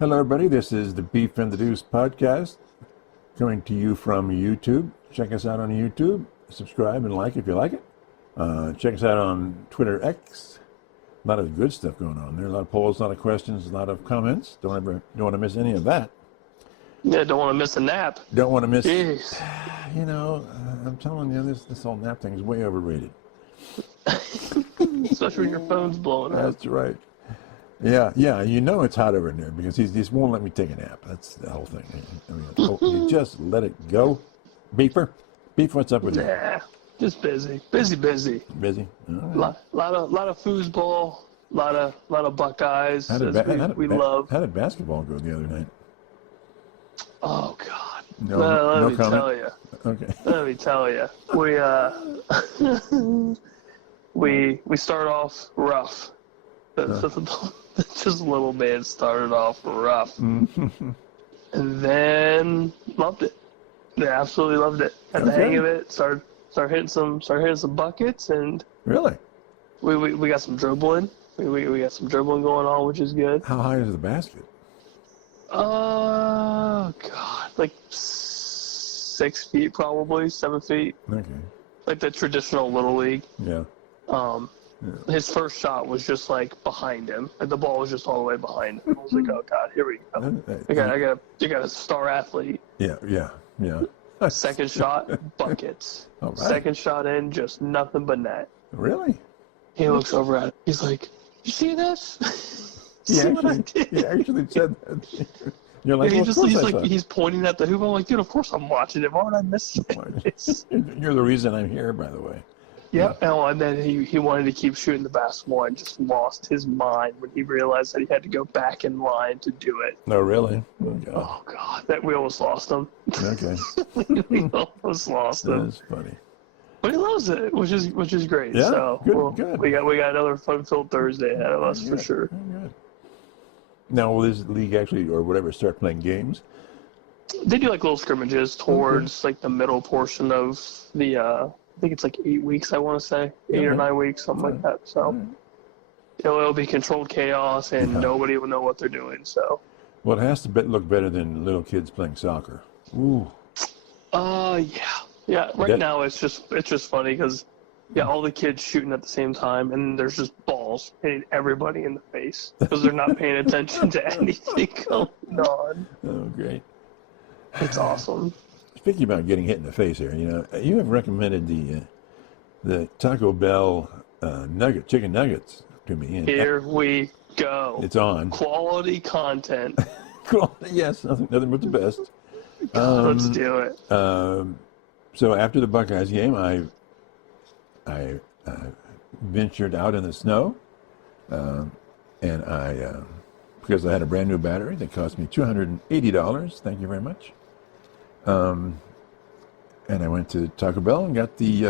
Hello, everybody. This is the Beef and the Deuce podcast coming to you from YouTube. Check us out on YouTube. Subscribe and like if you like it. Check us out on Twitter X. A lot of good stuff going on there. A lot of polls, a lot of questions, a lot of comments. Don't want to miss any of that. Yeah, don't want to miss a nap. Don't want to miss. Jeez. You know, I'm telling you, this whole nap thing is way overrated. Especially when your phone's blowing up. That's right. Yeah, you know it's hot over in there because he just won't let me take a nap. That's the whole thing. I mean, you just let it go. Beef, what's up with you? Yeah, just busy. Busy. Busy? All right. Lot of foosball, lot of Buckeyes. How did love. How did basketball go the other night? Oh God. No Let me comment? tell you. Okay. Let me tell you. We start off rough. Just little man started off rough, and then loved it. Yeah, absolutely loved it. Had the hang of it. Started hitting some buckets, and Really? we got some dribbling. We got some dribbling going on, which is good. How high is the basket? Oh God, like 6 feet, probably 7 feet. Okay. Like the traditional little league. Yeah. His first shot was just like behind him. Like the ball was just all the way behind him. I was like, oh God, here we go. I got a star athlete. Yeah. Second shot, buckets. All right. Second shot in, just nothing but net. Really? He looks over at it. He's like, you see this? He actually said that. You're like, well, he's pointing at the hoop. I'm like, dude, of course I'm watching it. Why would I miss it? You're the reason I'm here, by the way. Yep. Yeah. Oh, and then he wanted to keep shooting the basketball and just lost his mind when he realized that he had to go back in line to do it. No, really? Oh God, that we almost lost him. Okay. We almost lost him. That's funny. But he loves it, which is great. Yeah, so good. We got another fun-filled Thursday ahead of us for sure. Good. Now, will this league actually, or whatever, start playing games? They do like little scrimmages towards like the middle portion of the. I think it's like 8 weeks. I want to say 8 or 9 weeks, something like that. So it'll be controlled chaos, and nobody will know what they're doing. So. Well, it has to look better than little kids playing soccer. Ooh. Yeah. Right now it's just funny because all the kids shooting at the same time, and there's just balls hitting everybody in the face because they're not paying attention to anything going on. Oh, great. It's awesome. Speaking about getting hit in the face here, you have recommended the Taco Bell chicken nuggets to me. Here we go. It's on. Quality content. Yes, nothing but the best. Let's do it. So after the Buckeyes game, I ventured out in the snow, and because I had a brand new battery that cost me $280. Thank you very much. And I went to Taco Bell and got the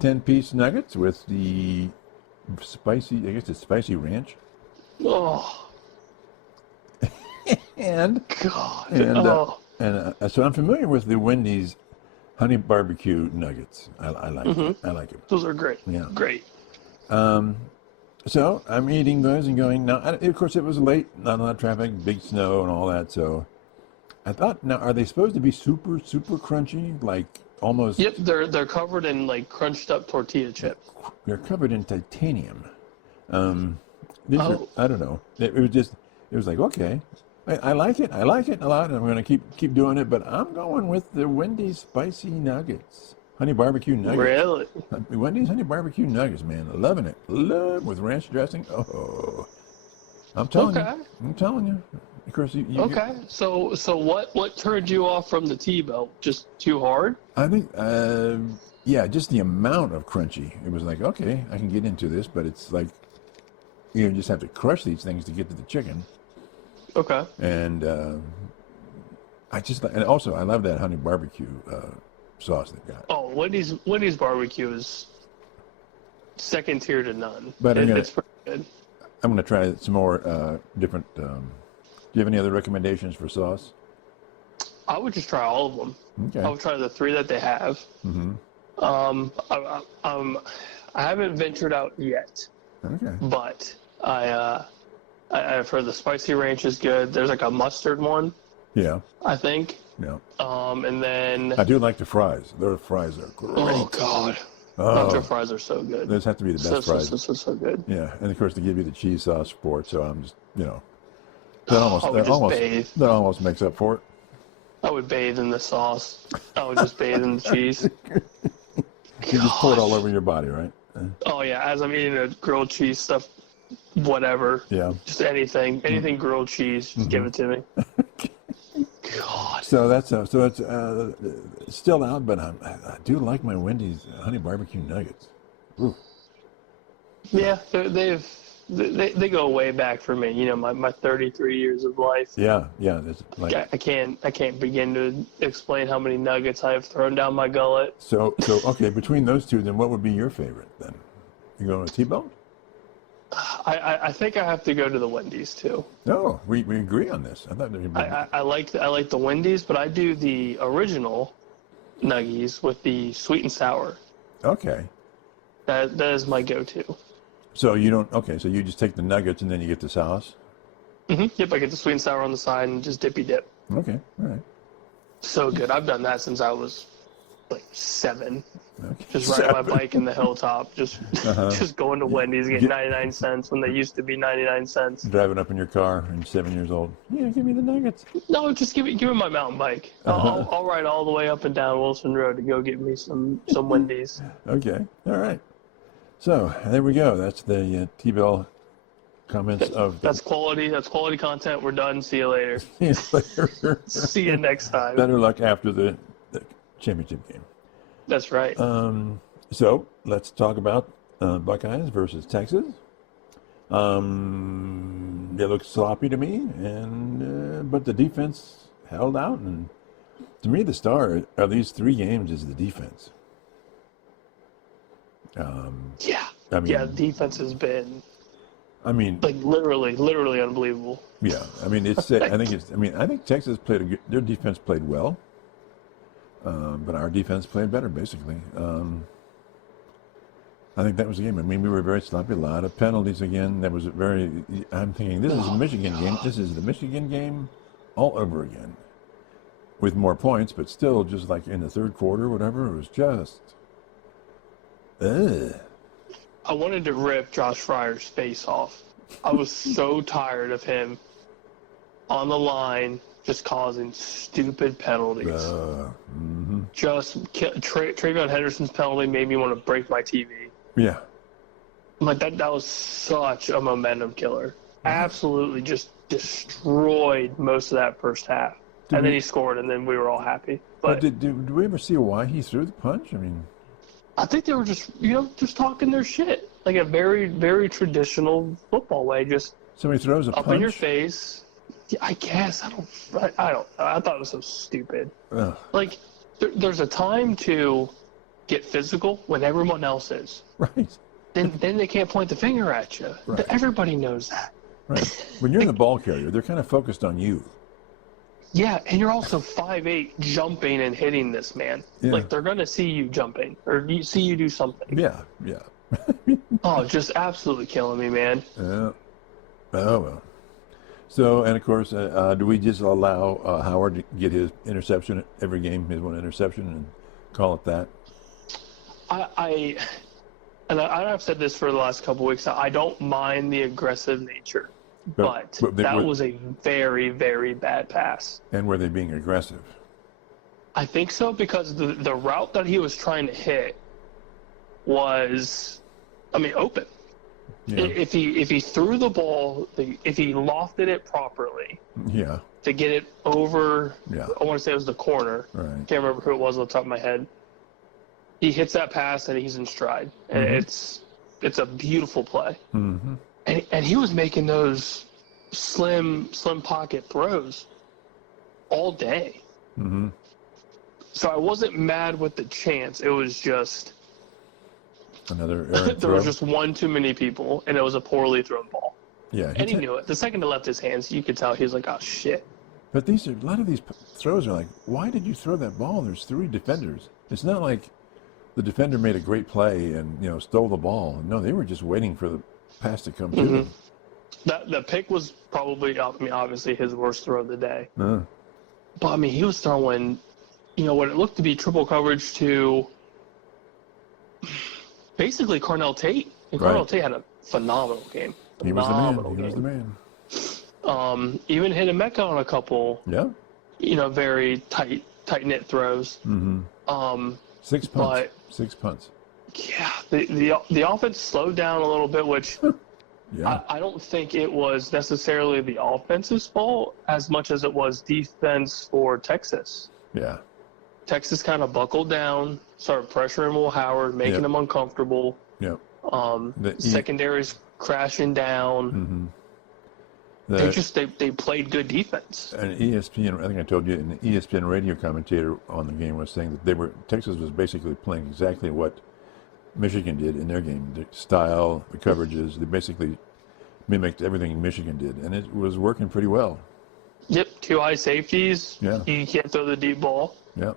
10-piece nuggets with the spicy ranch. Oh. And God. So I'm familiar with the Wendy's honey barbecue nuggets. I like it. I like it. Those are great. Yeah. Great. So I'm eating those and going, now, of course, it was late, not a lot of traffic, big snow and all that. So I thought, now, are they supposed to be super, super crunchy? Like almost. Yep, they're covered in like crunched up tortilla chip. They're covered in titanium. These are, I don't know. It was like, okay. I like it a lot, and I'm going to keep doing it, but I'm going with the Wendy's spicy nuggets. Honey barbecue nuggets. Really? Wendy's honey barbecue nuggets, man. Loving it. With ranch dressing. Oh. I'm telling you. Of course, okay. So what turned you off from the T-belt? Just too hard? I think, just the amount of crunchy. It was like, okay, I can get into this, but it's like, you just have to crush these things to get to the chicken. Okay. And also I love that honey barbecue sauce they've got. Oh, Wendy's barbecue is second tier to none. But it's pretty good. I'm going to try some more different. Do you have any other recommendations for sauce? I would just try all of them. Okay. I would try the 3 that they have. Mm-hmm. I haven't ventured out yet. Okay. But I I've heard the spicy ranch is good. There's like a mustard one, Yeah. I think. Yeah. And then I do like the fries. Their fries are great. oh god, Oh, nacho fries are so good. those have to be the best fries. So good. Yeah, and of course they give you the cheese sauce for it. So I'm just, I would just bathe. that almost makes up for it. I would bathe in the sauce. I would just bathe in the cheese. You just pour it all over your body, right? Oh yeah, as I'm eating the grilled cheese stuff, whatever. Yeah. Just anything grilled cheese, just give it to me. God. So that's it's still out, but I do like my Wendy's honey barbecue nuggets. Ooh. Yeah, they go way back for me. My 33 years of life. Yeah. It's like, I can't begin to explain how many nuggets I have thrown down my gullet. so okay. Between those two, then what would be your favorite? Then you going with T-bone? I think I have to go to the Wendy's too. No, we agree on this. I thought there would be... I like the Wendy's, but I do the original nuggies with the sweet and sour. Okay. That is my go-to. So you don't... Okay, so you just take the nuggets and then you get the sauce? Yep, I get the sweet and sour on the side and just dippy dip. Okay, all right. So good. I've done that since I was like 7. Okay. Just riding my bike in the hilltop, just going to Wendy's, getting 99 cents when they used to be 99 cents. Driving up in your car and you're 7 years old. Yeah, give me the nuggets. No, just give me my mountain bike. I'll ride all the way up and down Wilson Road to go get me some Wendy's. Okay, all right. So there we go. That's the T-Bell comments of... That's quality content. We're done. See you later. See you next time. Better luck after the championship game. That's right. So let's talk about Buckeyes versus Texas. They look sloppy to me, but the defense held out. And to me, the star of these 3 games is the defense. Defense has been. I mean, like literally unbelievable. Yeah, I mean I think Texas their defense played well. But our defense played better, basically. I think that was the game. I mean, we were very sloppy. A lot of penalties again. I'm thinking, this is a Michigan game. This is the Michigan game all over again. With more points, but still just like in the third quarter, whatever. It was just... I wanted to rip Josh Fryer's face off. I was so tired of him on the line just causing stupid penalties. Just Travion Henderson's penalty made me want to break my TV. Yeah. Like that was such a momentum killer. Absolutely just destroyed most of that first half. Then he scored, and then we were all happy. But did we ever see why he threw the punch? I mean, I think they were just talking their shit. Like a very, very traditional football way. Just somebody throws a punch punch in your face. Yeah, I guess. I thought it was so stupid. Ugh. Like, there's a time to get physical when everyone else is. Right. Then they can't point the finger at you. Right. Everybody knows that. Right. When you're the ball carrier, they're kind of focused on you. Yeah, and you're also 5'8", jumping and hitting this man. Yeah. Like, they're going to see you jumping or see you do something. Yeah. Oh, just absolutely killing me, man. Yeah. Oh, well. So, and of course, do we just allow Howard to get his interception every game, his one interception, and call it that? I've said this for the last couple of weeks. I don't mind the aggressive nature, but that was a very, very bad pass. And were they being aggressive? I think so, because the route that he was trying to hit was, open. Yeah. If he threw the ball, if he lofted it properly, to get it over, I want to say it was the corner. Right. Can't remember who it was on the top of my head. He hits that pass and he's in stride, and it's a beautiful play. Mm-hmm. And he was making those slim pocket throws all day. Mm-hmm. So I wasn't mad with the chance. It was just another there was just one too many people, and it was a poorly thrown ball. Yeah, and he knew it. The second it left his hands, you could tell he was like, "Oh shit!" But a lot of these throws are like, "Why did you throw that ball? There's 3 defenders." It's not like the defender made a great play and stole the ball. No, they were just waiting for the pass to come to them. The pick was probably, I mean, obviously his worst throw of the day. Uh, But, I mean, he was throwing, what it looked to be triple coverage to basically Cornell Tate. And Cornell Right. Tate had a phenomenal game. he was the man. Phenomenal He was the game. man. Even hit a Mecca on a couple, Yeah. very tight-knit throws. Mm-hmm. 6 punts. But 6 punts. yeah, the offense slowed down a little bit, which Yeah. I don't think it was necessarily the offense's fault as much as it was defense for Texas. Yeah. Texas kind of buckled down, started pressuring Will Howard, making Yep. him uncomfortable. Yep. The secondaries crashing down. Mm-hmm. They played good defense. An ESPN, I think I told you, an ESPN radio commentator on the game was saying that Texas was basically playing exactly what Michigan did in their game. The style, the coverages, they basically mimicked everything Michigan did, and it was working pretty well. Yep, 2 high safeties. Yeah. You can't throw the deep ball. Yeah.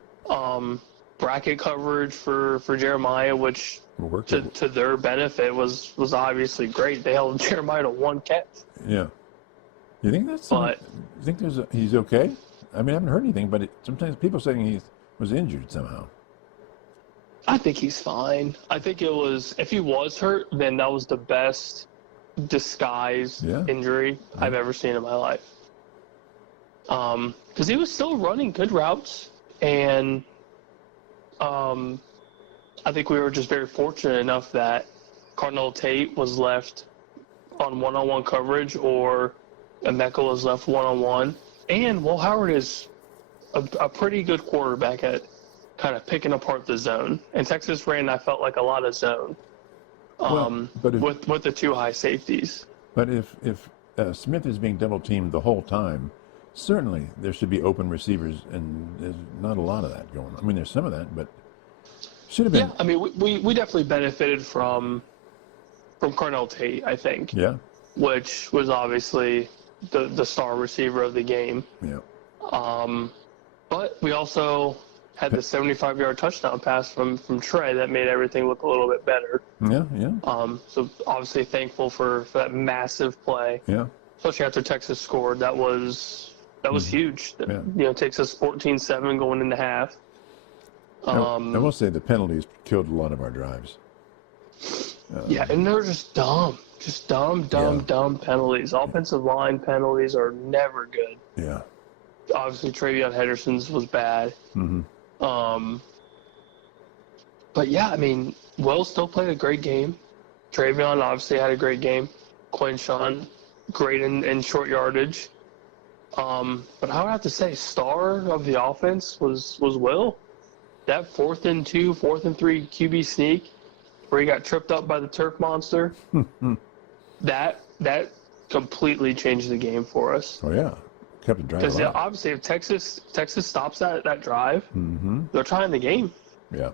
Bracket coverage for Jeremiah, which Worked. to their benefit was obviously great. They held Jeremiah to 1 catch. Yeah. You think that's? But you think he's okay? I mean, I haven't heard anything, but sometimes people saying he was injured somehow. I think he's fine. I think it was, if he was hurt, then that was the best disguise injury I've ever seen in my life. Because he was still running good routes, and I think we were just very fortunate enough that Cardinal Tate was left on one-on-one coverage, or Emeka was left one-on-one. And Will Howard is a pretty good quarterback at kind of picking apart the zone. And Texas ran, I felt like, a lot of zone with the 2 high safeties. But if Smith is being double-teamed the whole time, certainly there should be open receivers, and there's not a lot of that going on. I mean, there's some of that, but should have been. Yeah, I mean, we definitely benefited from Cornell Tate, I think. Yeah. Which was obviously the star receiver of the game. Yeah. But we also had the 75-yard touchdown pass from Trey that made everything look a little bit better. Yeah, yeah. So obviously thankful for that massive play. Yeah. Especially after Texas scored. That was huge. Yeah. Takes us 14-7 going into half. I will say the penalties killed a lot of our drives. Yeah, and they're just dumb. Just dumb penalties. Offensive line penalties are never good. Yeah. Obviously, Travion Henderson's was bad. Mm-hmm. But yeah, I mean, Will still played a great game. Travion obviously had a great game. Quinshawn, great in short yardage. But I would have to say, star of the offense was Will. That 4th and 2, 4th and 3 QB sneak, where he got tripped up by the turf monster, that completely changed the game for us. Oh yeah, kept the drive alive. Because obviously, if Texas stops that drive, they're tying the game. Yeah.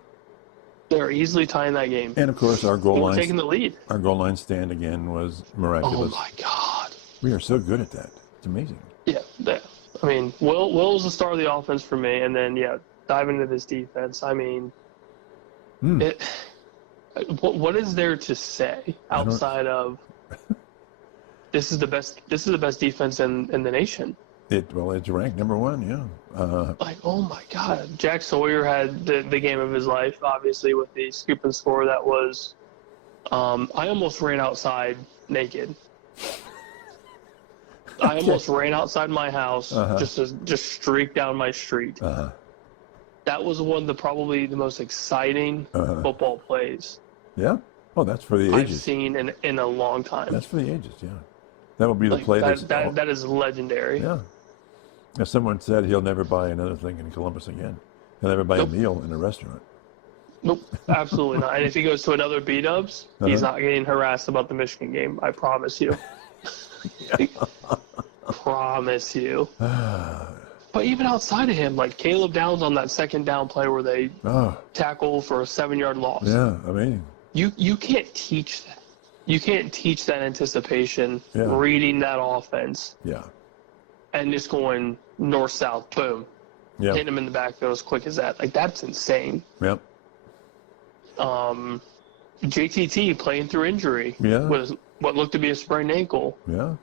They're easily tying that game. And of course, our goal line, taking the lead. Our goal line stand again was miraculous. Oh my God, we are so good at that. It's amazing. Yeah. I mean, Will was the star of the offense for me, and then dive into this defense. I mean, what is there to say outside of this is the best defense in the nation? It's ranked number 1, yeah. Oh my God, Jack Sawyer had the game of his life, obviously, with the scoop and score that was. I almost ran outside naked. I almost ran outside my house just streak down my street. That was one of probably the most exciting football plays. Yeah? Oh, that's for the ages. I've seen in a long time. That's for the ages, yeah. That will be the play that is legendary. Yeah. As someone said, he'll never buy another thing in Columbus again. He'll never buy a meal in a restaurant. Nope, absolutely not. And if he goes to another B-dubs, he's not getting harassed about the Michigan game. I promise you. Promise you. But even outside of him, like Caleb Downs on that second down play where they tackle for a 7-yard loss. Yeah, I mean. You can't teach that. You can't teach that anticipation, reading that offense. Yeah. And just going north-south, boom. Yeah. Hitting him in the backfield as quick as that. Like, that's insane. Yep. JTT playing through injury what looked to be a sprained ankle. Yeah.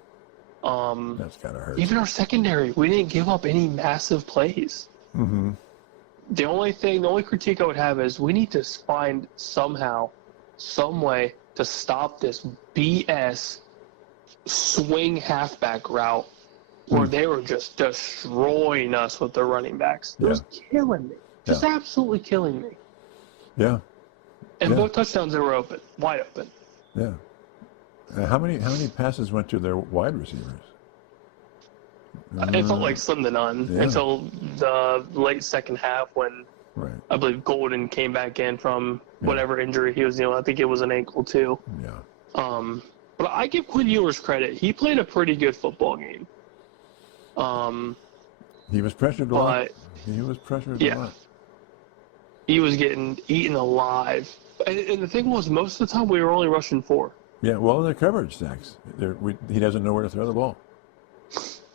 That's gotta hurt. Even our secondary, we didn't give up any massive plays. Mm-hmm. The only critique I would have is we need to find somehow, some way to stop this BS swing halfback route where they were just destroying us with their running backs. It was killing me. Just absolutely killing me. Yeah. And both touchdowns, they were open, wide open. Yeah. How many passes went to their wide receivers? It felt like slim to none until the late second half when I believe Golden came back in from whatever injury he was dealing with. I think it was an ankle too. Yeah. But I give Quinn Ewers credit. He played a pretty good football game. He was pressured a lot. He was pressured a lot. He was getting eaten alive. And the thing was, most of the time we were only rushing 4. Yeah, well, the coverage sacks. He doesn't know where to throw the ball.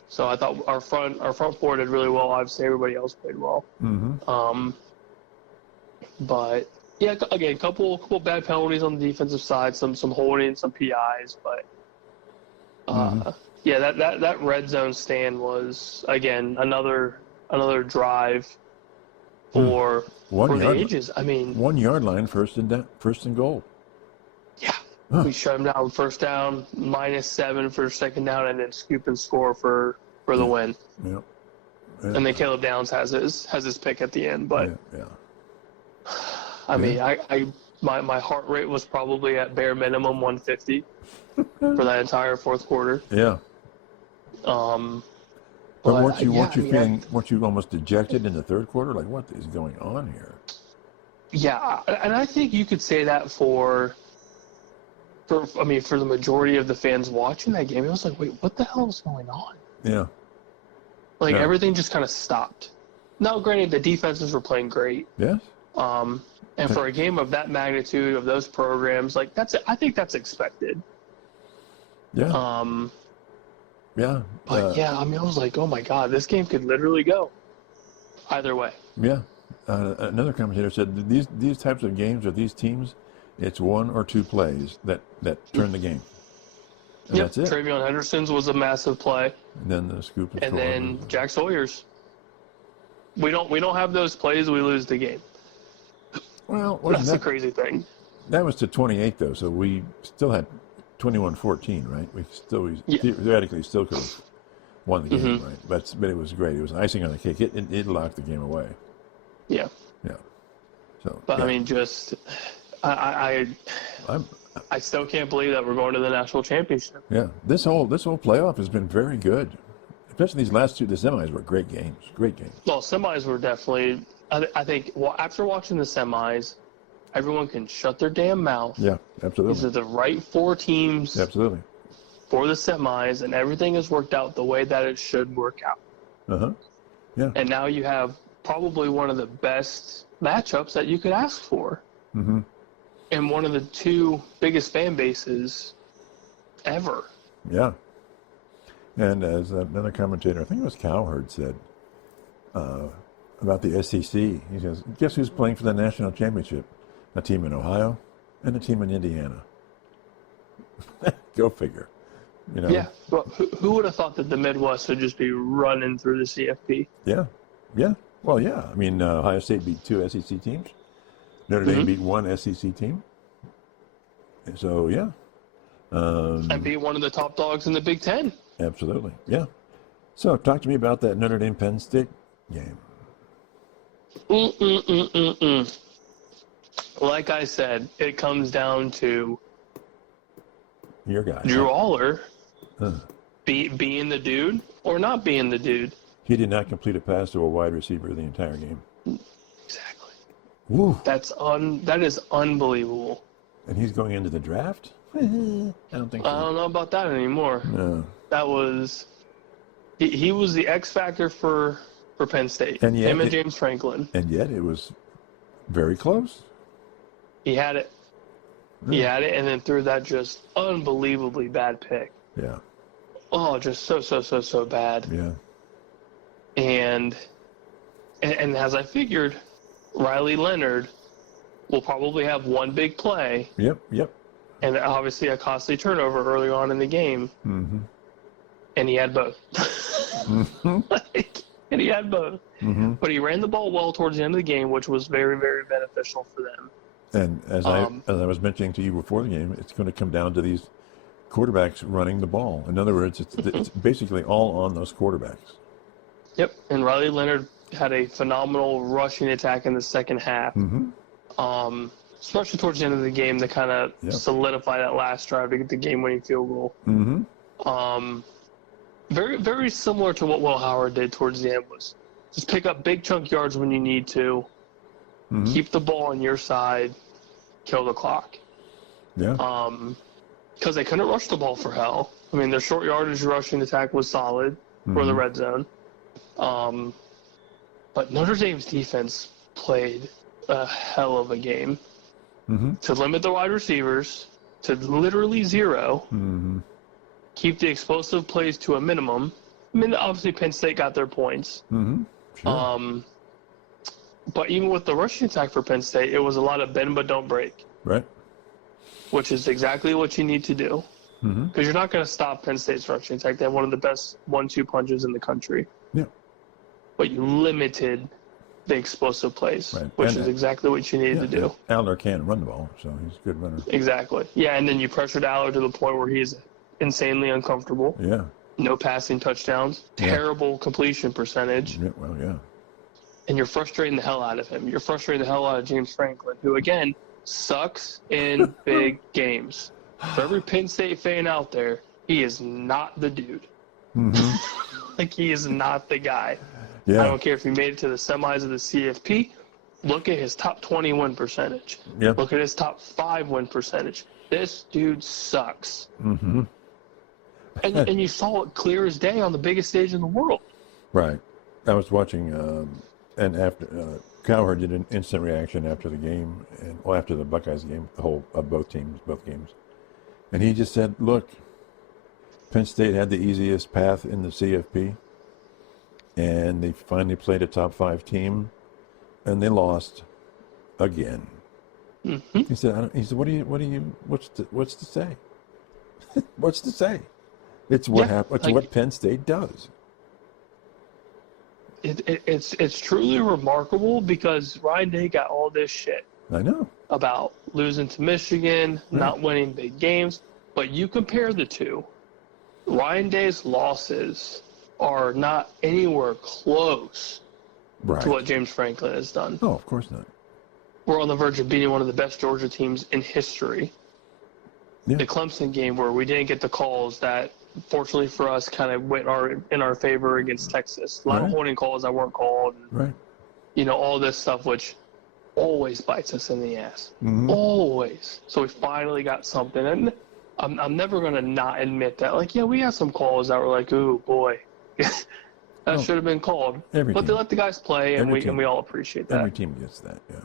So I thought our front four did really well. Obviously, everybody else played well. Mm-hmm. But yeah, again, couple bad penalties on the defensive side, some holding, some PIs, but yeah, that red zone stand was again another drive for the ages. I mean, 1 yard line, first and goal. Yeah. We shut him down first down, -7 for second down, and then scoop and score for the win. Yep. And then Caleb Downs has his pick at the end. But I mean, my heart rate was probably at bare minimum 150 for that entire fourth quarter. Yeah. But weren't you almost dejected in the third quarter? Like, what is going on here? Yeah, and I think you could say that for the majority of the fans watching that game. It was like, wait, what the hell is going on? Yeah. Like, everything just kind of stopped. Now, granted, the defenses were playing great. Yes. And for a game of that magnitude, of those programs, like, I think that's expected. Yeah. Yeah. But, I was like, oh, my God, this game could literally go either way. Yeah. Another commentator said these types of games with these teams, it's 1 or 2 plays that turn the game. And that's it. Travion Henderson's was a massive play. And then the scoop and then Jack Sawyer's. We don't have those plays, we lose the game. Well, that's the crazy thing. That was to 28 though, so we still had 21-14, right? We theoretically still could have won the game, right? But it was great. It was icing on the cake. It locked the game away. Yeah. Yeah. So. But I mean, just I still can't believe that we're going to the national championship. Yeah. This whole playoff has been very good. Especially these last two. The semis were great games. Great games. Well, semis were definitely. I think. Well, after watching the semis, everyone can shut their damn mouth. Yeah, absolutely. These are the right 4 teams. Absolutely. For the semis, and everything has worked out the way that it should work out. Yeah. And now you have probably one of the best matchups that you could ask for. Mm-hmm. And one of the 2 biggest fan bases ever. Yeah. And as another commentator, I think it was Cowherd, said about the SEC, he says, guess who's playing for the national championship? A team in Ohio and a team in Indiana. Go figure. You know? Yeah. Well, who would have thought that the Midwest would just be running through the CFP? Yeah. Yeah. Well, yeah. I mean, Ohio State beat 2 SEC teams. Notre Dame beat 1 SEC team. So, yeah. And beat one of the top dogs in the Big Ten. Absolutely. Yeah. So, talk to me about that Notre Dame Penn State game. Like I said, it comes down to your guy, Drew Aller, being the dude or not being the dude. He did not complete a pass to a wide receiver the entire game. Exactly. Woo. That is unbelievable. And he's going into the draft? I don't think so. I don't know about that anymore. No. That was he was the X factor for Penn State. And yet, him and James Franklin. And yet it was very close. He had it. He had it, and then threw that just unbelievably bad pick. Yeah. Oh, just so bad. Yeah. And as I figured, Riley Leonard will probably have one big play. Yep. and obviously a costly turnover early on in the game. Mm-hmm. And he had both. Mm-hmm. And he had both. Mm-hmm. But he ran the ball well towards the end of the game, which was very, very beneficial for them. And as I was mentioning to you before the game, it's going to come down to these quarterbacks running the ball. In other words, it's basically all on those quarterbacks. Yep. And Riley Leonard had a phenomenal rushing attack in the second half. Mm-hmm. Especially towards the end of the game to kind of solidify that last drive to get the game-winning field goal. Mm-hmm. Very, very similar to what Will Howard did towards the end was just pick up big chunk yards when you need to, keep the ball on your side, kill the clock. Yeah. Because they couldn't rush the ball for hell. I mean, their short yardage rushing attack was solid for the red zone. But Notre Dame's defense played a hell of a game to limit the wide receivers to literally zero. Keep the explosive plays to a minimum. I mean, obviously Penn State got their points. Sure. But even with the rushing attack for Penn State, it was a lot of bend but don't break. Right. Which is exactly what you need to do. Because you're not going to stop Penn State's rushing attack. They have one of the best 1-2 punches in the country. Yeah. But you limited the explosive plays, which is exactly what you needed to do. Aller can run the ball, so he's a good runner. Exactly. Yeah, and then you pressured Aller to the point where he's insanely uncomfortable. Yeah. No passing touchdowns. Terrible completion percentage. Yeah, well, yeah. And you're frustrating the hell out of him. You're frustrating the hell out of James Franklin, who, again, sucks in big games. For every Penn State fan out there, he is not the dude. Like, he is not the guy. Yeah. I don't care if he made it to the semis of the CFP. Look at his top 20 win percentage. Yep. Look at his top 5 win percentage. This dude sucks. And you saw it clear as day on the biggest stage in the world. Right. I was watching, and after Cowherd did an instant reaction after the game, and after the Buckeyes game, both games, and he just said, "Look, Penn State had the easiest path in the CFP, and they finally played a top 5 team, and they lost again." He said, what's to say? What's to say? It's what happened. It's what Penn State does. It's truly remarkable because Ryan Day got all this shit. I know. About losing to Michigan, not winning big games. But you compare the two, Ryan Day's losses are not anywhere close to what James Franklin has done. Oh, of course not. We're on the verge of beating one of the best Georgia teams in history. Yeah. The Clemson game where we didn't get the calls that, fortunately for us, kind of went in our favor against Texas. A lot of holding calls that weren't called. Right. You know, all this stuff, which always bites us in the ass. Always. So we finally got something. And I'm never going to not admit that. Like, yeah, we had some calls that were like, ooh, boy. That should have been called. But they let the guys play, and we all appreciate that. Every team gets that, yeah.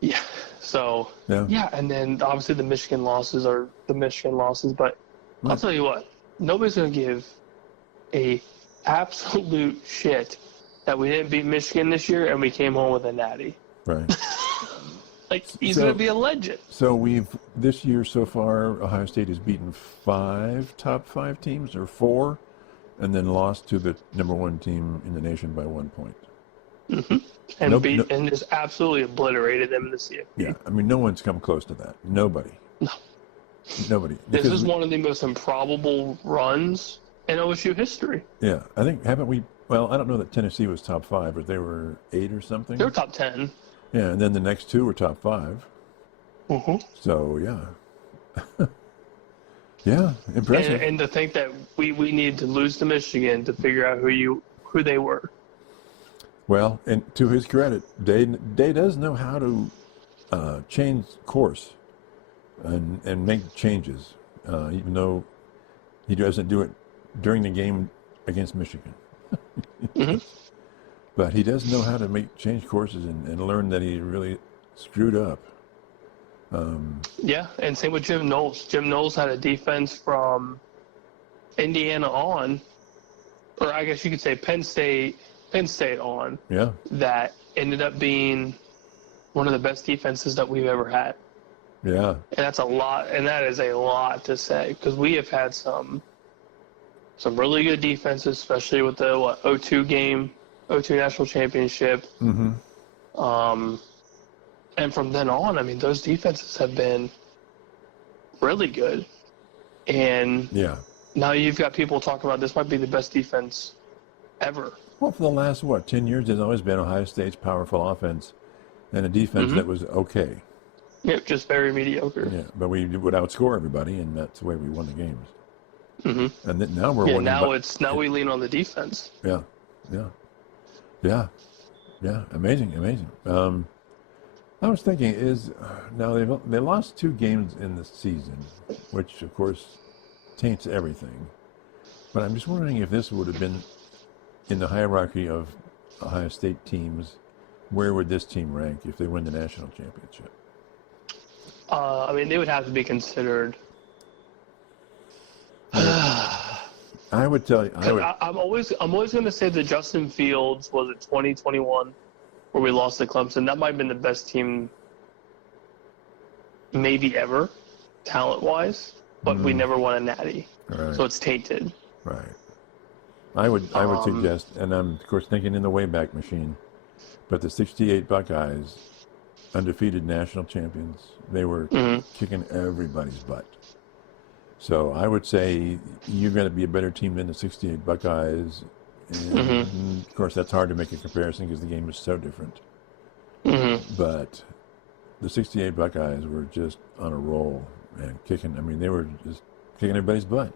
Yeah. So, and then obviously the Michigan losses are the Michigan losses. But I'll tell you what, nobody's going to give a absolute shit that we didn't beat Michigan this year and we came home with a natty. Right. Like, he's going to be a legend. So this year so far, Ohio State has beaten 5 top 5 teams, or 4, and then lost to the number 1 team in the nation by 1 point. And just absolutely obliterated them in the CFP. Yeah, I mean, no one's come close to that. Nobody. No. Nobody. This is one of the most improbable runs in OSU history. Yeah, I think, haven't we? Well, I don't know that Tennessee was top 5, but they were 8 or something. They were top 10. Yeah, and then the next 2 were top 5. So, yeah. Yeah, impressive. And to think that we needed to lose to Michigan to figure out who they were. Well, and to his credit, Day does know how to change course and make changes, even though he doesn't do it during the game against Michigan. But he does know how to change courses and learn that he really screwed up. Yeah, and same with Jim Knowles. Jim Knowles had a defense from Indiana on, or I guess you could say Penn State on. Yeah. That ended up being one of the best defenses that we've ever had. Yeah. And that's a lot, and that is a lot to say, because we have had some really good defenses, especially with the 02 game, 02 national championship. Mm-hmm. And from then on, I mean, those defenses have been really good. And Yeah. now you've got people talking about this might be the best defense ever. Well, for the last, 10 years, there's always been Ohio State's powerful offense and a defense that was okay. Yeah, just very mediocre. Yeah, but we would outscore everybody, and that's the way we won the games. Mm-hmm. And then now we're winning. Now we lean on the defense. Yeah. Amazing. I was thinking now they lost 2 games in the season, which of course taints everything. But I'm just wondering if this would have been in the hierarchy of Ohio State teams, where would this team rank if they win the national championship? I mean, they would have to be considered. I would tell you. I'm always going to say that Justin Fields was it 2021 where we lost to Clemson. That might have been the best team maybe ever, talent-wise, but we never won a natty. Right. So it's tainted. Right. I would suggest, and I'm of course thinking in the Wayback Machine, but the '68 Buckeyes, undefeated national champions, they were kicking everybody's butt. So I would say you're going to be a better team than the '68 Buckeyes. And of course, that's hard to make a comparison because the game is so different. But the '68 Buckeyes were just on a roll and kicking. I mean, they were just kicking everybody's butt.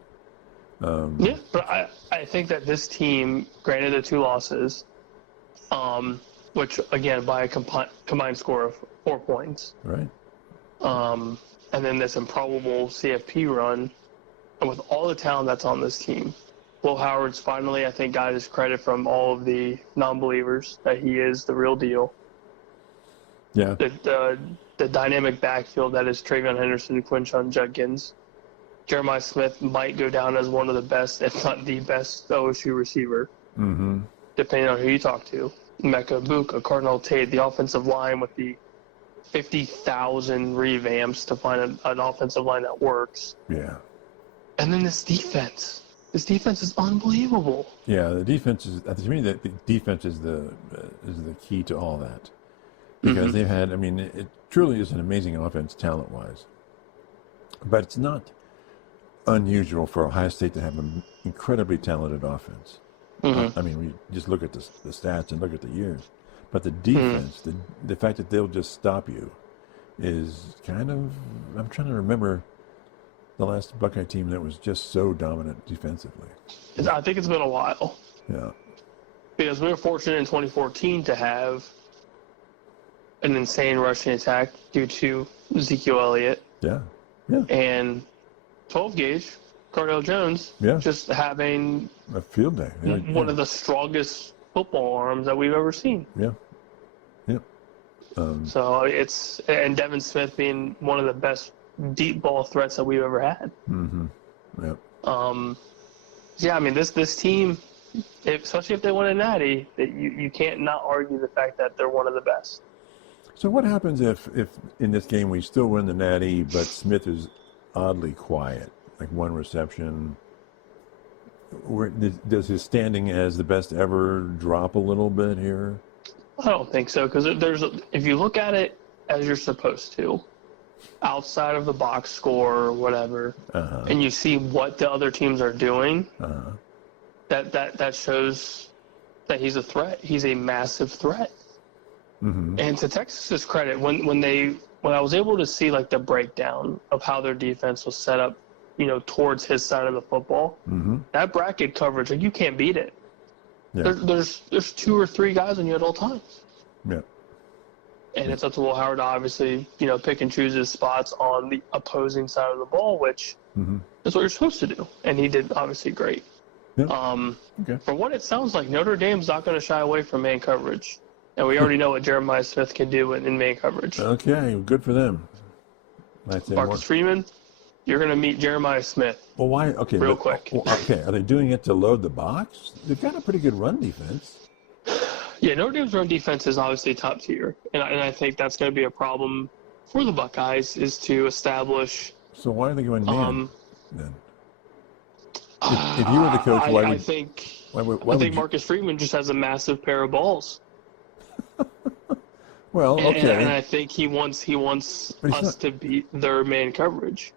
Yeah, but I think that this team, granted the 2 losses, which again by a combined score of 4 points, right? And then this improbable CFP run, and with all the talent that's on this team, Will Howard's finally, I think, got his credit from all of the non-believers that he is the real deal. Yeah. The dynamic backfield that is Travion Henderson, Quinshon Judkins. Jeremiah Smith might go down as one of the best, if not the best, OSU receiver, depending on who you talk to. Mecca Buka, Cardinal Tate, the offensive line with the 50,000 revamps to find an offensive line that works. Yeah. And then this defense. This defense is unbelievable. Yeah, the defense is, to me, the defense is the key to all that. Because they've had, I mean, it truly is an amazing offense talent-wise. But it's not unusual for Ohio State to have an incredibly talented offense. I mean, we just look at the stats and look at the years. But the defense, the fact that they'll just stop you is kind of, I'm trying to remember the last Buckeye team that was just so dominant defensively. I think it's been a while. Yeah. Because we were fortunate in 2014 to have an insane rushing attack due to Ezekiel Elliott. Yeah. Yeah. And 12 gauge, Cardell Jones, just having a field day. Yeah, one of the strongest football arms that we've ever seen. Yeah. Yeah. So and Devin Smith being one of the best deep ball threats that we've ever had. Yep. Yeah, I mean this team, especially if they win a natty, you can't not argue the fact that they're one of the best. So what happens if in this game we still win the natty, but Smith is oddly quiet, like 1 reception? Does his standing as the best ever drop a little bit here? I don't think so, because if you look at it as you're supposed to, outside of the box score or whatever, and you see what the other teams are doing, that shows that he's a threat. He's a massive threat. And to Texas's credit, when I was able to see like the breakdown of how their defense was set up, towards his side of the football, that bracket coverage, like, you can't beat it. Yeah. There's 2 or 3 guys on you at all times. Yeah. And it's up to Will Howard to obviously, pick and choose his spots on the opposing side of the ball, which is what you're supposed to do. And he did obviously great. Yeah. For what it sounds like, Notre Dame's not going to shy away from man coverage. And we already know what Jeremiah Smith can do in man coverage. Okay, good for them. Marcus Freeman, you're going to meet Jeremiah Smith. Well, why? Okay, real quick. Okay, are they doing it to load the box? They've got a pretty good run defense. Yeah, Notre Dame's run defense is obviously top tier, and I think that's going to be a problem for the Buckeyes is to establish. So why are they going man then? If you were the coach, I think would Marcus Freeman just has a massive pair of balls. Well, okay. And I think he wants us to beat their man coverage.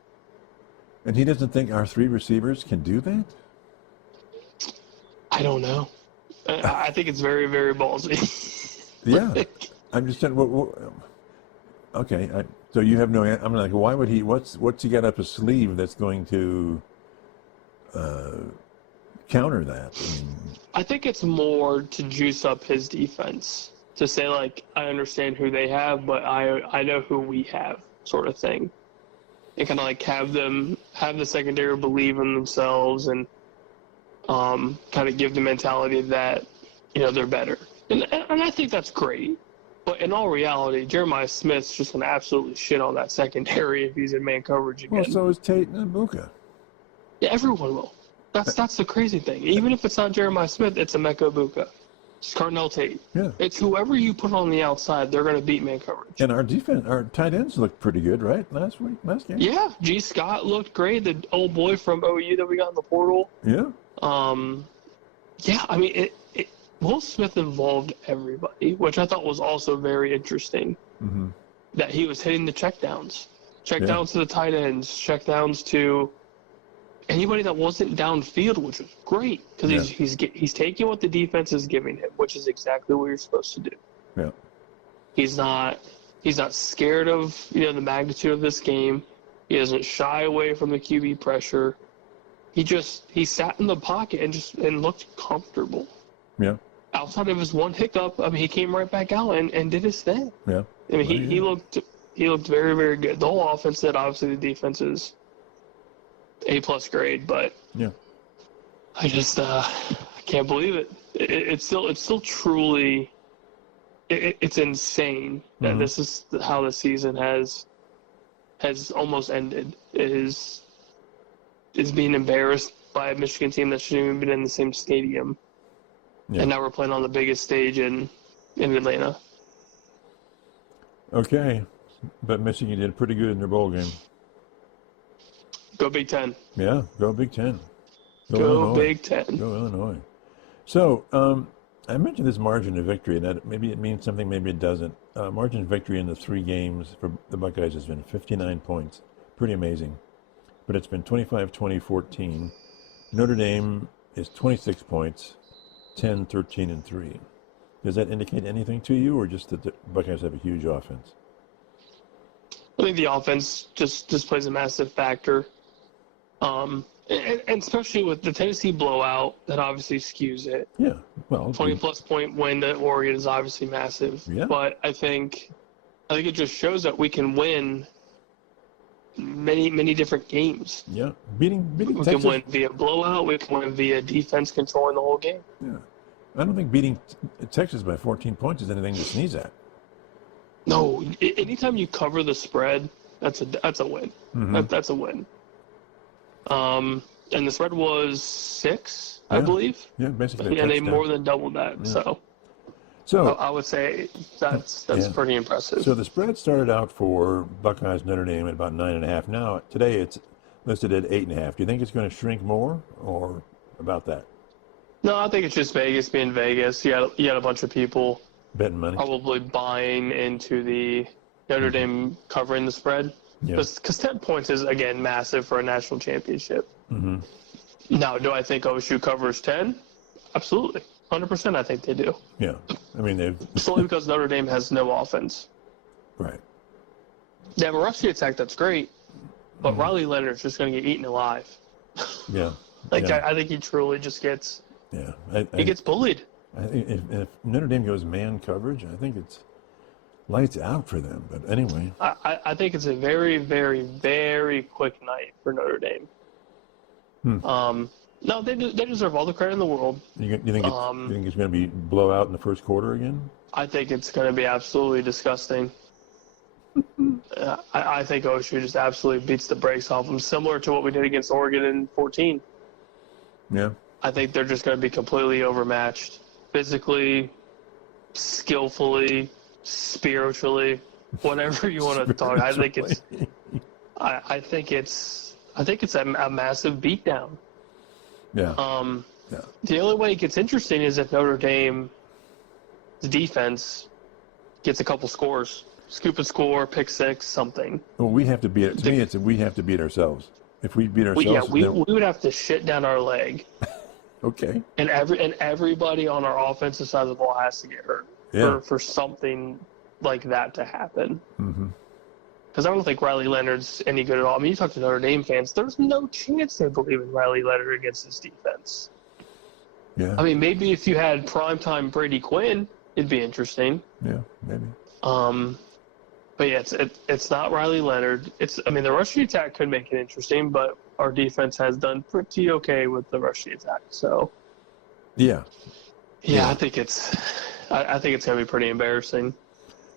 And he doesn't think our three receivers can do that? I don't know. I think it's very, very ballsy. Yeah. I'm just saying, okay. So you have no, I'm like, why would he, what's he got up his sleeve that's going to counter that? I think it's more to juice up his defense. To say, like, I understand who they have, but I know who we have, sort of thing. And kind of like have the secondary believe in themselves and kind of give the mentality that, they're better. And I think that's great. But in all reality, Jeremiah Smith's just going to absolutely shit on that secondary if he's in man coverage again. Well, so is Tate and Ibuka. Yeah, everyone will. That's the crazy thing. Even if it's not Jeremiah Smith, it's Emeka Ibuka. It's Cardinal Tate. Yeah. It's whoever you put on the outside, they're going to beat man coverage. And our tight ends looked pretty good, right? Last game. Yeah. G. Scott looked great. The old boy from OU that we got in the portal. Yeah. Yeah, I mean, Will Smith involved everybody, which I thought was also very interesting. Mm-hmm. That he was hitting the checkdowns. Checkdowns to the tight ends, checkdowns to anybody that wasn't downfield, which was great because he's taking what the defense is giving him, which is exactly what you're supposed to do. Yeah. He's not scared of the magnitude of this game. He doesn't shy away from the QB pressure. He sat in the pocket and looked comfortable. Yeah. Outside of his one hiccup, I mean, he came right back out and did his thing. Yeah. I mean, he looked very, very good. The whole offense did. Obviously, the defense is A+ grade, but yeah, I just I can't believe it. It's still truly it's insane that this is how the season has almost ended. Is being embarrassed by a Michigan team that shouldn't even been in the same stadium, and now we're playing on the biggest stage in Atlanta. Okay, but Michigan did pretty good in their bowl game. Go Big Ten. Yeah, go Big Ten. Go Illinois. Big Ten. Go Illinois. So, I mentioned this margin of victory, and that maybe it means something, maybe it doesn't. Margin of victory in the 3 games for the Buckeyes has been 59 points. Pretty amazing. But it's been 25-20-14. Notre Dame is 26 points, 10-13-3. Does that indicate anything to you, or just that the Buckeyes have a huge offense? I think the offense just plays a massive factor. And especially with the Tennessee blowout, that obviously skews it. Yeah, well, 20-plus point win to Oregon is obviously massive. Yeah. But I think it just shows that we can win many different games. Yeah, beating we Texas. We can win via blowout. We can win via defense controlling the whole game. Yeah, I don't think beating Texas by 14 points is anything to sneeze at. No, anytime you cover the spread, that's a win. Mm-hmm. That's a win. And the spread was 6, I believe. Yeah, basically. And they more than doubled that. Yeah. So I would say that's pretty impressive. So the spread started out for Buckeyes Notre Dame at about 9.5. Now today it's listed at 8.5. Do you think it's going to shrink more, or about that? No, I think it's just Vegas being Vegas. You had a bunch of people betting money, probably buying into the Notre Dame covering the spread. Because 10 points is, again, massive for a national championship. Mm-hmm. Now, do I think OSU covers 10? Absolutely. 100% I think they do. Yeah. I mean, they've... Solely because Notre Dame has no offense. Right. They have a rushing attack that's great, but Riley Leonard's just going to get eaten alive. Yeah. I think he truly just gets... Yeah. He gets bullied. I think if Notre Dame goes man coverage, I think it's lights out for them. But anyway, I think it's a very, very, very quick night for Notre Dame. No, they deserve all the credit in the world. You think it's going to be blowout in the first quarter again? I think it's going to be absolutely disgusting. I think OSU just absolutely beats the brakes off them, similar to what we did against Oregon in 2014. Yeah. I think they're just going to be completely overmatched, physically, skillfully, spiritually. whatever you want to talk. I think it's Spiritually. I think it's a massive beatdown. Yeah. Yeah. The only way it gets interesting is if Notre Dame's defense gets a couple scores, scoop a score, pick six, something. Well, we have to beat it. To me, we have to beat ourselves. If we beat ourselves, we then, would have to shit down our leg, okay. and everybody on our offensive side of the ball has to get hurt for something like that to happen. Mm-hmm. Because I don't think Riley Leonard's any good at all. I mean, you talk to Notre Dame fans, there's no chance they believe in Riley Leonard against this defense. Yeah. I mean, maybe if you had primetime Brady Quinn, it'd be interesting. Yeah, maybe. But yeah, it's not Riley Leonard. The rushing attack could make it interesting, but our defense has done pretty okay with the rushing attack. So Yeah. I think it's gonna be pretty embarrassing.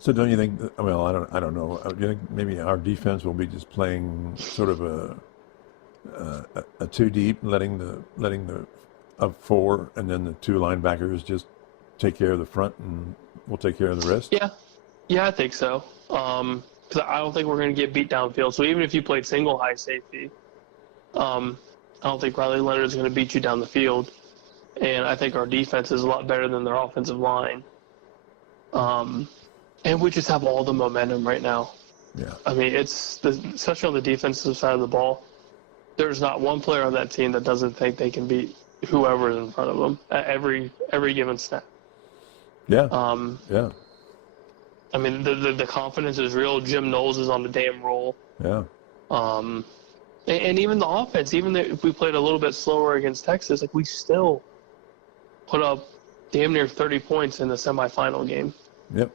So don't you think? Well, I don't know. Do you think maybe our defense will be just playing sort of a two deep, letting the up four, and then the two linebackers just take care of the front, and we'll take care of the rest? Yeah, I think so. Because I don't think we're going to get beat downfield. So even if you played single high safety, I don't think Riley Leonard is going to beat you down the field. And I think our defense is a lot better than their offensive line. And we just have all the momentum right now. Yeah. I mean, especially on the defensive side of the ball, there's not one player on that team that doesn't think they can beat whoever is in front of them at every given snap. Yeah. Yeah. I mean, the confidence is real. Jim Knowles is on the damn roll. Yeah. And even the offense, even if we played a little bit slower against Texas, we still put up damn near 30 points in the semifinal game. Yep.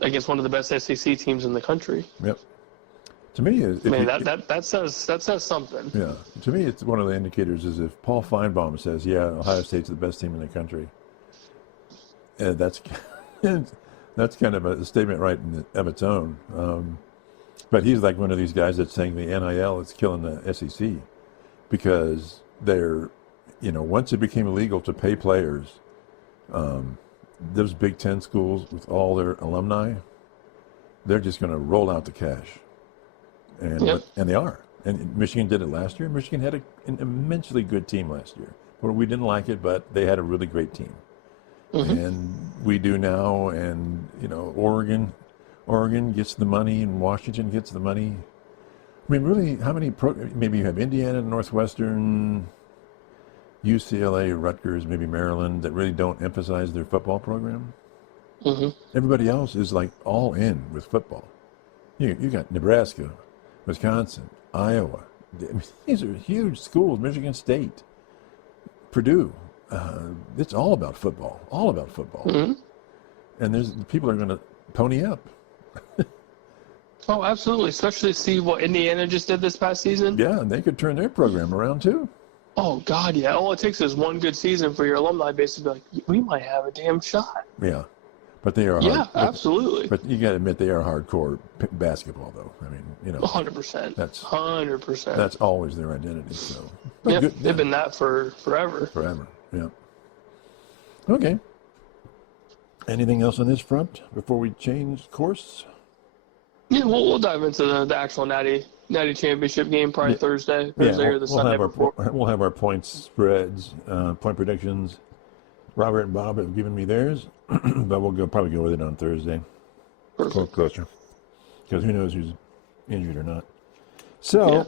Against one of the best SEC teams in the country. Yep. To me, that says something. Yeah. To me, it's one of the indicators is if Paul Feinbaum says, "Yeah, Ohio State's the best team in the country," that's kind of a statement right of its own. But he's like one of these guys that's saying the NIL is killing the SEC because they're, once it became illegal to pay players, those Big Ten schools with all their alumni, they're just going to roll out the cash. And they are. And Michigan did it last year. Michigan had an immensely good team last year. But we didn't like it, but they had a really great team. Mm-hmm. And we do now, and, Oregon gets the money, and Washington gets the money. I mean, really, how many maybe you have Indiana, Northwestern, UCLA, Rutgers, maybe Maryland, that really don't emphasize their football program. Mm-hmm. Everybody else is all in with football. You got Nebraska, Wisconsin, Iowa. These are huge schools. Michigan State, Purdue. It's all about football. All about football. Mm-hmm. And people are going to pony up. Oh, absolutely. Especially see what Indiana just did this past season. Yeah, and they could turn their program around too. Oh, God, yeah. All it takes is one good season for your alumni base to be like, we might have a damn shot. Yeah. But they are absolutely. But you got to admit they are hardcore basketball, though. I mean, 100%. That's 100%. That's always their identity. So they've been that for forever. Forever. Yeah. Okay. Anything else on this front before we change course? Yeah, we'll dive into the actual Natty Championship game probably Thursday or the Sunday before. We'll have our points spreads, point predictions. Robert and Bob have given me theirs, but we'll probably go with it on Thursday. Perfect. Closer. Because who knows who's injured or not. So,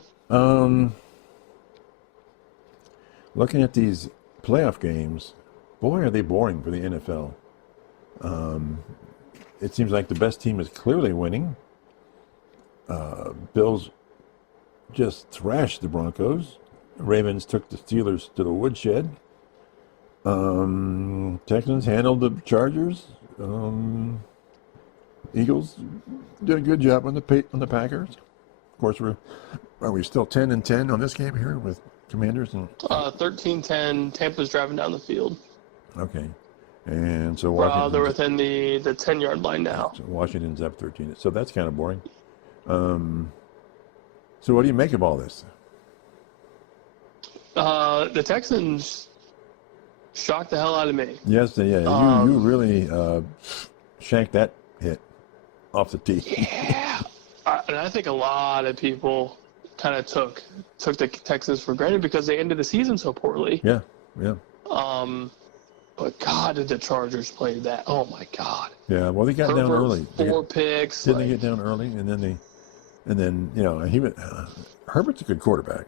looking at these playoff games, boy, are they boring for the NFL. It seems like the best team is clearly winning. Bills just thrashed the Broncos. Ravens took the Steelers to the woodshed. Texans handled the Chargers. Eagles did a good job on the Packers. Of course, are we still 10-10 on this game here with Commanders and 13-10. Tampa's driving down the field. Okay, and so Washington. They're within the 10-yard line now. So Washington's up 13. So that's kind of boring. So what do you make of all this? The Texans shocked the hell out of me. Yes, yeah. You really shanked that hit. off the tee. Yeah. And I think a lot of people kind of took the Texans for granted because they ended the season so poorly. Yeah. But God, did the Chargers play that? Oh my God. Yeah. Well, they got Herbert, down early. 4 picks. Didn't they get down early? And then Herbert's a good quarterback.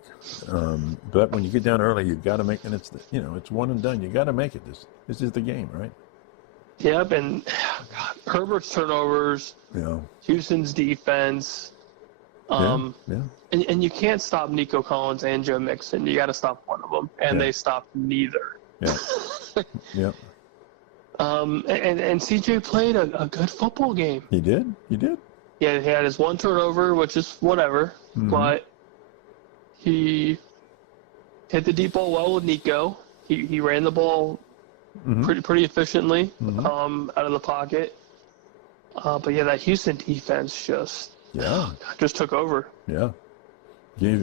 But when you get down early, you've got to make, and it's one and done. You got to make it. This is the game, right? Yep, and God, Herbert's turnovers. Yeah. Houston's defense. Yeah. And you can't stop Nico Collins and Joe Mixon. You got to stop one of them, and they stopped neither. Yeah. Yeah. And CJ played a good football game. He did. Yeah, he had his one turnover, which is whatever, but he hit the deep ball well with Nico. He ran the ball pretty efficiently out of the pocket. But yeah, that Houston defense just took over. Yeah.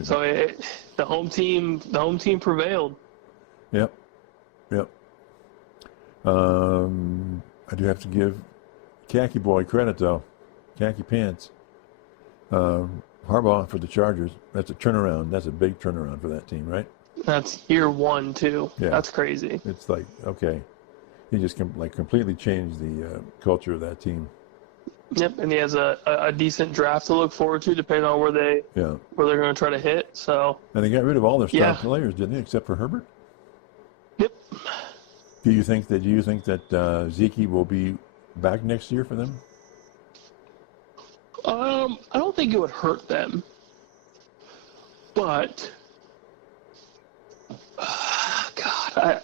So the home team prevailed. Yep. I do have to give Khaki Boy credit though. Khaki Pants. Harbaugh for the Chargers. That's a turnaround. That's a big turnaround for that team, right? That's year 1 too. Yeah. That's crazy. It's like, okay, he just completely changed the culture of that team. Yep, and he has a decent draft to look forward to, depending on where they're going to try to hit. So. And they got rid of all their star players, didn't they, except for Herbert? Yep. Do you think that Zeke will be back next year for them? I don't think it would hurt them, but God,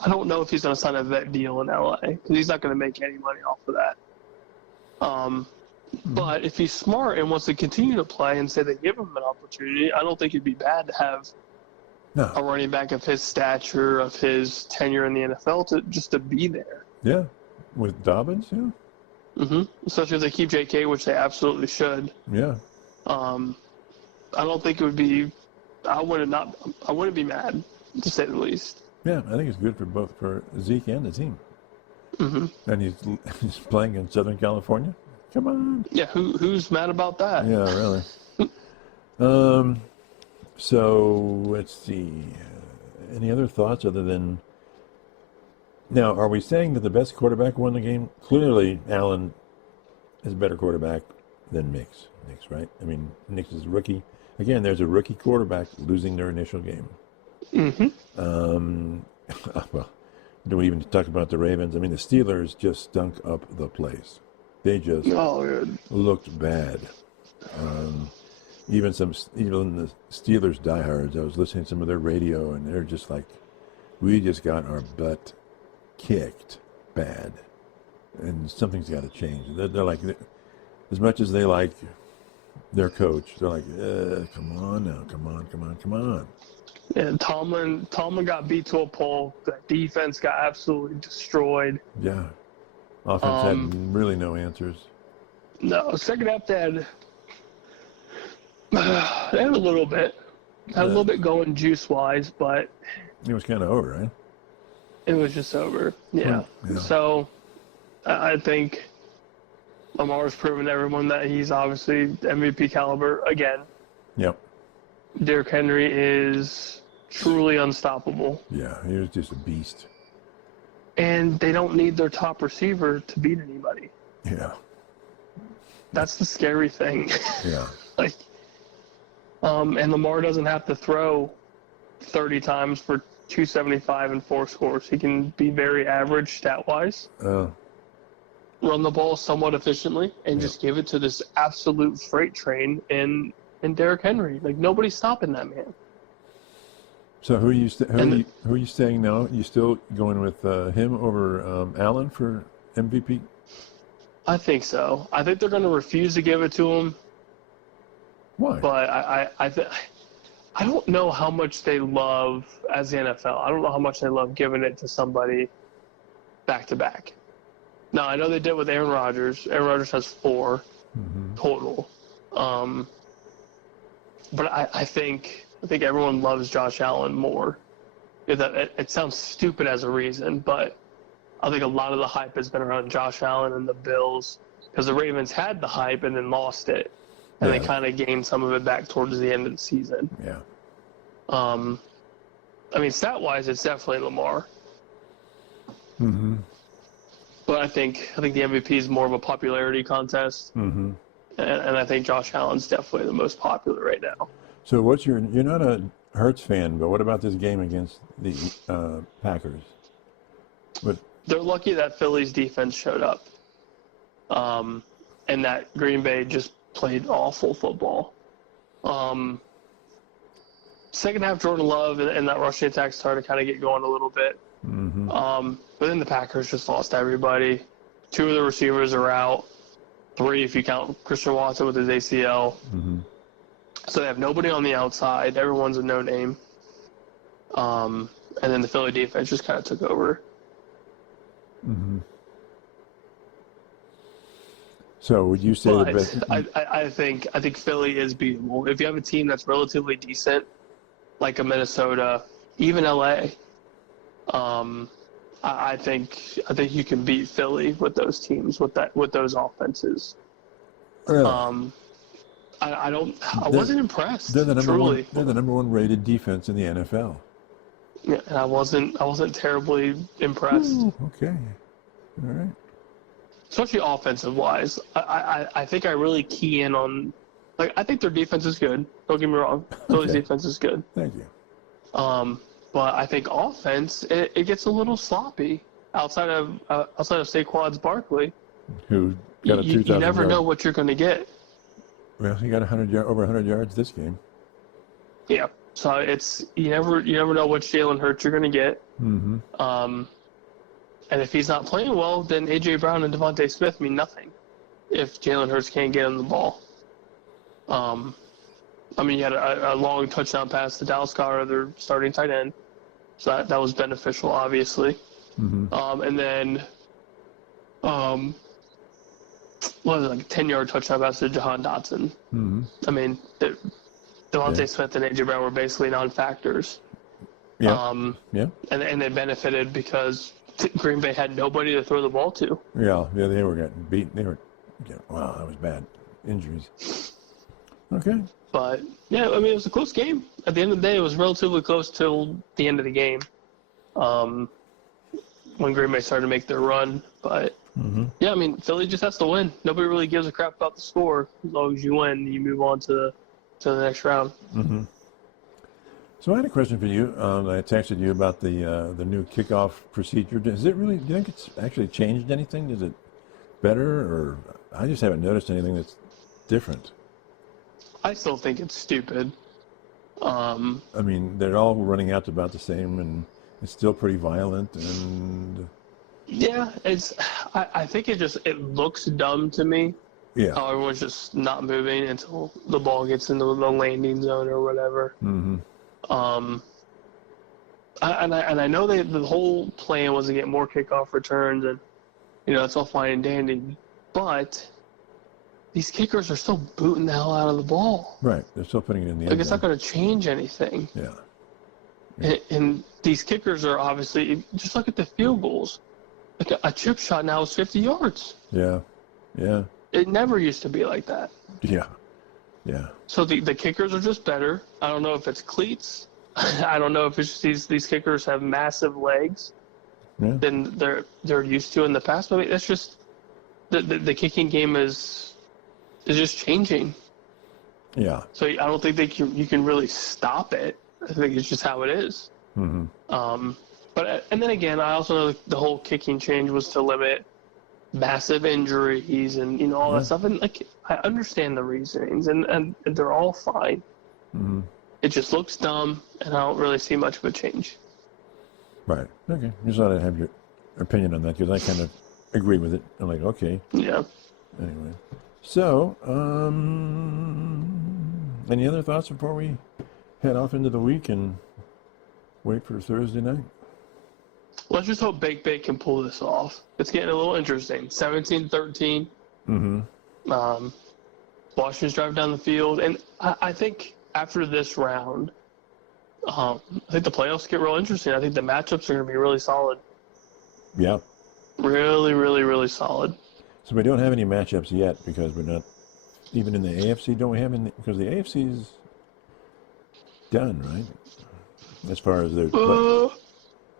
I don't know if he's going to sign a vet deal in LA because he's not going to make any money off of that. But if he's smart and wants to continue to play and say they give him an opportunity, I don't think it'd be bad to have a running back of his stature, of his tenure in the NFL, just to be there. Yeah, with Dobbins, yeah. Especially if they keep J.K., which they absolutely should. Yeah. I don't think it would be. I wouldn't be mad, to say the least. Yeah, I think it's good for Zeke and the team. And he's playing in Southern California. Come on. Yeah, who's mad about that? Yeah, really. So let's see. Any other thoughts other than? Now, are we saying that the best quarterback won the game? Clearly, Allen is a better quarterback than Nix, right? I mean, Nix is a rookie. Again, there's a rookie quarterback losing their initial game. Well, do we even talk about the Ravens? I mean, the Steelers just stunk up the place. They just looked bad. Even the Steelers diehards, I was listening to some of their radio, and they're just like, we just got our butt kicked bad, and something's got to change. They're like, as much as they like their coach, they're like, come on now, come on. And Tomlin got beat to a pulp. That defense got absolutely destroyed. Yeah, offense had really no answers. No, second half they had a little bit. Had a little bit going juice-wise, but it was kind of over, right? It was just over. Yeah. So I think Lamar's proven to everyone that he's obviously MVP caliber again. Yep. Derrick Henry is truly unstoppable. Yeah, he was just a beast. And they don't need their top receiver to beat anybody. Yeah. That's the scary thing. Yeah. And Lamar doesn't have to throw 30 times for 275 and 4 scores. He can be very average stat-wise. Run the ball somewhat efficiently and just give it to this absolute freight train in Derrick Henry. Like, nobody's stopping that man. So who are you saying now? You still going with him over Allen for MVP? I think so. I think they're going to refuse to give it to him. Why? But I don't know how much they love, as the NFL, I don't know how much they love giving it to somebody back-to-back. Now, I know they did with Aaron Rodgers. Aaron Rodgers has 4 total. But I think everyone loves Josh Allen more. It sounds stupid as a reason, but I think a lot of the hype has been around Josh Allen and the Bills because the Ravens had the hype and then lost it, and they kind of gained some of it back towards the end of the season. Yeah. I mean, stat-wise, it's definitely Lamar. Mm-hmm. But I think the MVP is more of a popularity contest, Mm-hmm. and I think Josh Allen's definitely the most popular right now. So you're not a Hurts fan, but what about this game against the Packers? They're lucky that Philly's defense showed up, and that Green Bay just played awful football. Second half, Jordan Love and that rushing attack started to kind of get going a little bit. Mm-hmm. But then the Packers just lost everybody. 2 of the receivers are out. 3 if you count Christian Watson with his ACL. Mm-hmm. So they have nobody on the outside. Everyone's a no-name. And then the Philly defense just kind of took over. Mm-hmm. So would you say but the best? I think Philly is beatable. If you have a team that's relatively decent, like a Minnesota, even LA, I think you can beat Philly with those teams with those offenses. Really? I wasn't impressed. They're the number 1 rated defense in the NFL. Yeah, and I wasn't terribly impressed. Ooh, okay. All right. Especially offensive wise. I think I really key in on, like, I think their defense is good. Don't get me wrong. Philly's defense is good. Thank you. But I think offense it gets a little sloppy outside of Saquon's Barkley. Who got a 2,000 You never yard. know what you're going to get. Well, he got over 100 yards this game. Yeah. So you never know which Jalen Hurts you're going to get. Mm-hmm. And if he's not playing well, then A.J. Brown and Devontae Smith mean nothing if Jalen Hurts can't get him the ball. I mean, you had a long touchdown pass to Dallas Goedert, their starting tight end. So that was beneficial, obviously. Mm-hmm. And then, what was it, like a 10-yard touchdown pass to Jahan Dotson. Mm-hmm. I mean, Devontae Smith and A.J. Brown were basically non-factors. Yeah. And they benefited because Green Bay had nobody to throw the ball to. Yeah, they were getting beat. Wow, that was bad. Injuries. Okay. But, yeah, I mean, it was a close game. At the end of the day, it was relatively close till the end of the game when Green Bay started to make their run. But, yeah, I mean, Philly just has to win. Nobody really gives a crap about the score. As long as you win, you move on to the next round. Mm-hmm. So I had a question for you. I texted you about the new kickoff procedure. Do you think it's actually changed anything? Is it better, or I just haven't noticed anything that's different? I still think it's stupid. I mean, they're all running out to about the same, and it's still pretty violent. And yeah, I think it looks dumb to me. Yeah. How everyone's just not moving until the ball gets into the landing zone or whatever. Mm-hmm. I know the whole plan was to get more kickoff returns, and it's all fine and dandy, but these kickers are still booting the hell out of the ball. Right, they're still putting it in the end Like, it's zone. not going to change anything. Yeah. And these kickers are obviously, just look at the field goals. Like a chip shot now is 50 yards. Yeah. It never used to be like that. Yeah. So the kickers are just better. I don't know if it's cleats. I don't know if it's just these kickers have massive legs than they're used to in the past. But I mean, that's just the kicking game is just changing. Yeah. So I don't think you can really stop it. I think it's just how it is. Mm-hmm. And then again, I also know the whole kicking change was to limit massive injuries and all that stuff. And like, I understand the reasonings, and they're all fine. Mm-hmm. It just looks dumb, and I don't really see much of a change. Right. Okay. Just thought I'd have your opinion on that, because I kind of agree with it. I'm like, okay. Yeah. Anyway. So, any other thoughts before we head off into the week and wait for Thursday night? Let's just hope Bake can pull this off. It's getting a little interesting. 17-13. Mm-hmm. Washington's driving down the field. And I think after this round, I think the playoffs get real interesting. I think the matchups are going to be really solid. Yeah. Really, really, really solid. So we don't have any matchups yet because we're not even in the AFC. Don't we have because the AFC's done, right? As far as their play.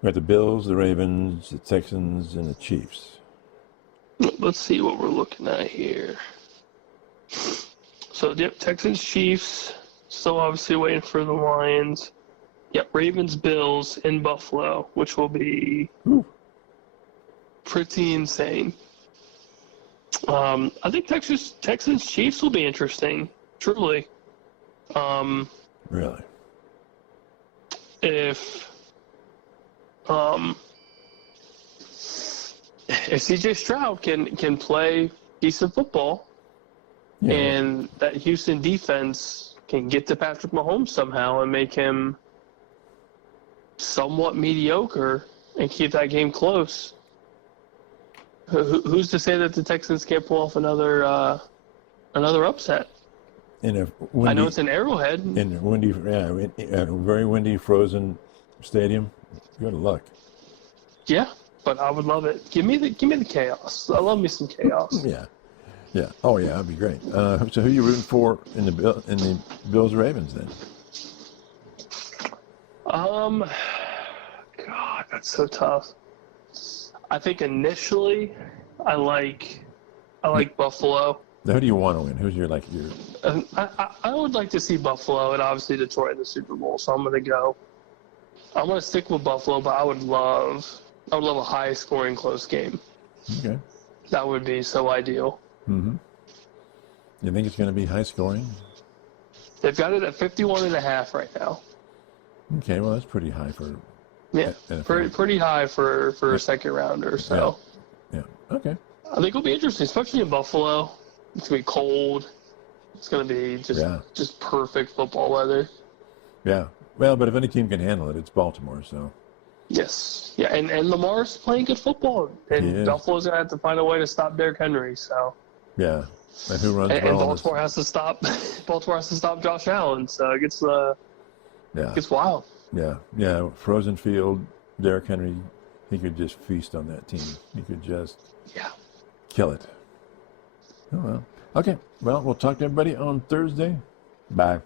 We got the Bills, the Ravens, the Texans, and the Chiefs. Let's see what we're looking at here. So, yep, Texans, Chiefs. Still obviously waiting for the Lions. Yep, Ravens, Bills in Buffalo, which will be pretty insane. I think Texans, Chiefs will be interesting, truly. Really? If CJ Stroud can play decent football, Yeah. and that Houston defense can get to Patrick Mahomes somehow and make him somewhat mediocre and keep that game close, who's to say that the Texans can't pull off another upset? In a I know it's an Arrowhead. In a windy, a very windy, frozen stadium. Good luck. Yeah, but I would love it. Give me the chaos. I love me some chaos. Yeah. Oh yeah, that'd be great. So who are you rooting for in the Bills Ravens then? God, that's so tough. I think initially, I like Buffalo. Now, who do you want to win? Who's your I would like to see Buffalo and obviously Detroit in the Super Bowl. So I'm gonna stick with Buffalo, but I would love a high scoring close game. Okay. That would be so ideal. Mm-hmm. You think it's going to be high scoring? They've got it at 51.5 right now. Okay, well that's pretty high for pretty high for a second rounder. So yeah. Okay. I think it'll be interesting, especially in Buffalo. It's gonna be cold. It's gonna be just perfect football weather. Yeah. Well, but if any team can handle it, it's Baltimore. So. Yes. Yeah, and Lamar's playing good football, and Buffalo's gonna have to find a way to stop Derrick Henry. So. Yeah. And who runs? And Baltimore has to stop. Baltimore has to stop Josh Allen. So it gets wild. Yeah. Frozen field. Derrick Henry, he could just feast on that team. He could just kill it. Oh well. Okay. Well, we'll talk to everybody on Thursday. Bye.